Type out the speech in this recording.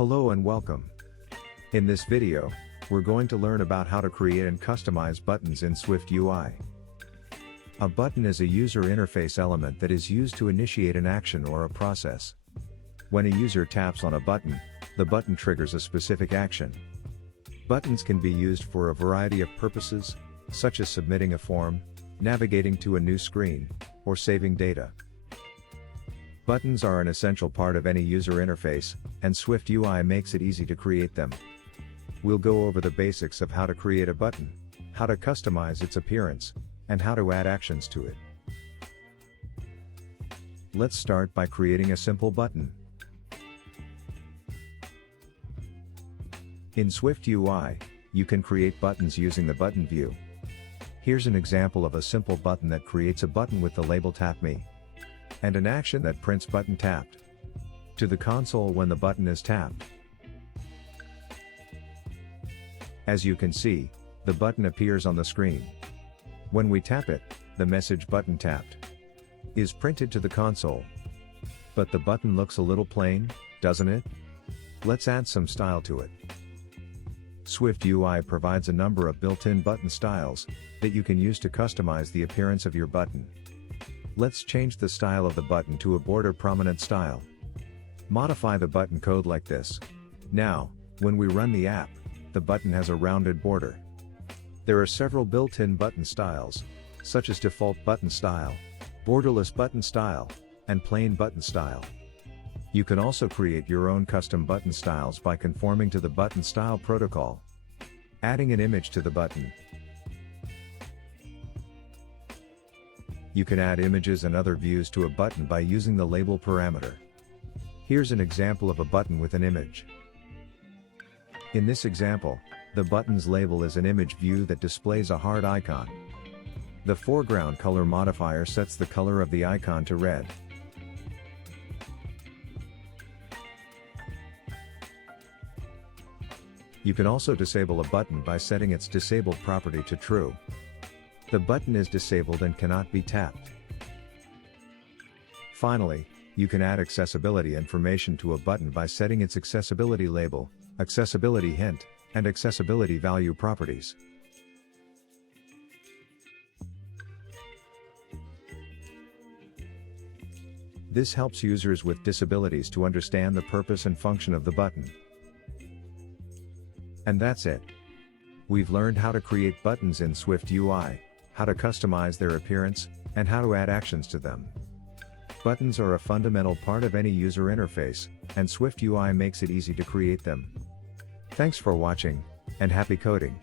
Hello and welcome. In this video, we're going to learn about how to create and customize buttons in SwiftUI. A button is a user interface element that is used to initiate an action or a process. When a user taps on a button, the button triggers a specific action. Buttons can be used for a variety of purposes, such as submitting a form, navigating to a new screen, or saving data. Buttons are an essential part of any user interface, and SwiftUI makes it easy to create them. We'll go over the basics of how to create a button, how to customize its appearance, and how to add actions to it. Let's start by creating a simple button. In SwiftUI, you can create buttons using the button view. Here's an example of a simple button that creates a button with the label Tap Me, and an action that prints button tapped to the console when the button is tapped. As you can see, the button appears on the screen. When we tap it, the message "button tapped" is printed to the console. But the button looks a little plain, doesn't it? Let's add some style to it. SwiftUI provides a number of built-in button styles that you can use to customize the appearance of your button. Let's change the style of the button to a border prominent style. Modify the button code like this. Now, when we run the app, the button has a rounded border. There are several built-in button styles, such as default button style, borderless button style, and plain button style. You can also create your own custom button styles by conforming to the button style protocol. Adding an image to the button. You can add images and other views to a button by using the label parameter. Here's an example of a button with an image. In this example, the button's label is an image view that displays a heart icon. The foreground color modifier sets the color of the icon to red. You can also disable a button by setting its disabled property to true. The button is disabled and cannot be tapped. Finally, you can add accessibility information to a button by setting its accessibility label, accessibility hint, and accessibility value properties. This helps users with disabilities to understand the purpose and function of the button. And that's it. We've learned how to create buttons in SwiftUI, how to customize their appearance, and how to add actions to them. Buttons are a fundamental part of any user interface, and SwiftUI makes it easy to create them. Thanks for watching, and happy coding!